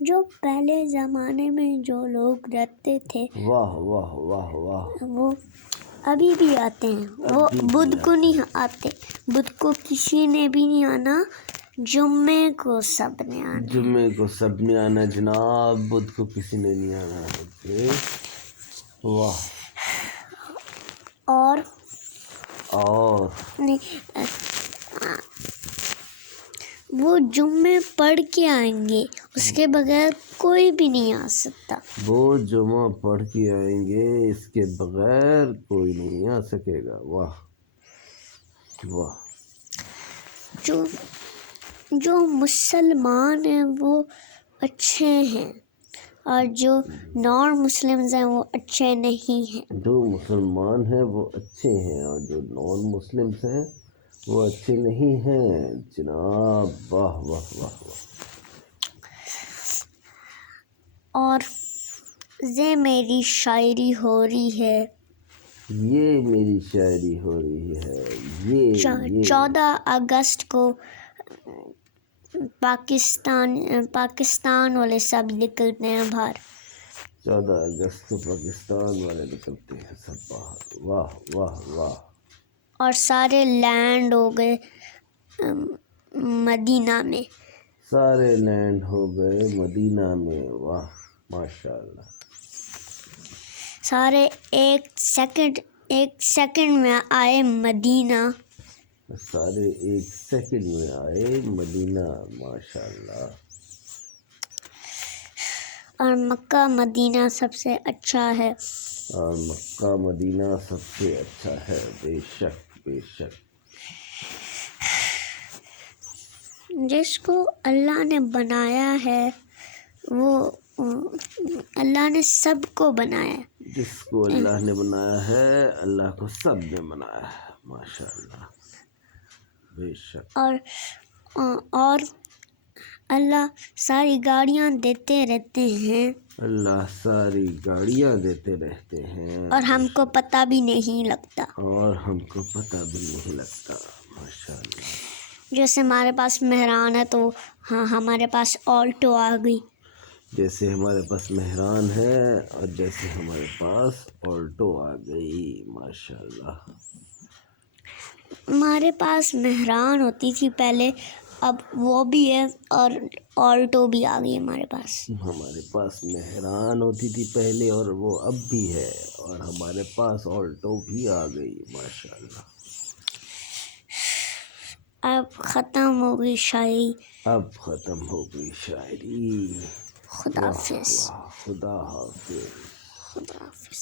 جو پہلے زمانے میں جو لوگ رہتے تھے واہ واہ واہ واہ، وہ ابھی بھی آتے ہیں. وہ بدھ کو نہیں آتے، بدھ کو کسی نے بھی نہیں آنا، جمعے کو سب نے آنا. جمعے کو سب نے آنا جناب، بدھ کو کسی نے نہیں آنا. اوکے، واہ. اور نہیں، وہ جمعے پڑھ کے آئیں گے، اس کے بغیر کوئی بھی نہیں آ سکتا. وہ جمعہ پڑھ کے آئیں گے، اس کے بغیر کوئی نہیں آ سکے گا. واہ واہ. جو مسلمان ہیں وہ اچھے ہیں، اور جو نان مسلمز ہیں وہ اچھے نہیں ہیں. جو مسلمان ہیں وہ اچھے ہیں، اور جو نان مسلمس ہیں وہ اچھے نہیں ہیں جناب. واہ واہ واہ واہ. اور یہ میری شاعری ہو رہی ہے، یہ میری شاعری ہو رہی ہے. یہ 14 اگست کو پاکستان والے سب نکلتے ہیں باہر. 14 اگست کو پاکستان والے نکلتے ہیں سب باہر. واہ واہ واہ. اور سارے لینڈ ہو گئے مدینہ میں. سارے لینڈ ہو گئے مدینہ میں. واہ ماشاء اللہ. سارے ایک سیکنڈ میں آئے مدینہ. سارے ایک سیکنڈ میں آئے مدینہ. ماشاء اللہ. اور مکہ مدینہ سب سے اچھا ہے. اور مکہ مدینہ سب سے اچھا ہے. بے شک بے شک. جس کو اللہ نے بنایا ہے وہ اللہ نے سب کو بنایا. جس کو اللہ نے بنایا ہے اللہ کو سب نے بنایا ہے. ماشاء اللہ. بے شک. اور اللہ ساری گاڑیاں دیتے رہتے ہیں. اللہ ساری گاڑیاں دیتے رہتے ہیں. اور ہم کو پتہ بھی نہیں لگتا. اور ہم کو پتہ بھی نہیں لگتا. ماشاء اللہ. جیسے ہمارے پاس مہران ہے تو ہاں ہمارے پاس آلٹو آ گئی. جیسے ہمارے پاس مہران ہے اور جیسے ہمارے پاس آلٹو آ گئی. ماشاء اللہ. ہمارے پاس مہران ہوتی تھی پہلے، اب وہ بھی ہے اور آلٹو بھی آ گئی ہمارے پاس. ہمارے پاس مہران ہوتی تھی پہلے اور وہ اب بھی ہے، اور ہمارے پاس آلٹو بھی آ گئی. ماشاء اللہ. اب ختم ہو گئی شاعری. اب ختم ہو گئی شاعری. خدا حافظ. خدا حافظ. خدا حافظ.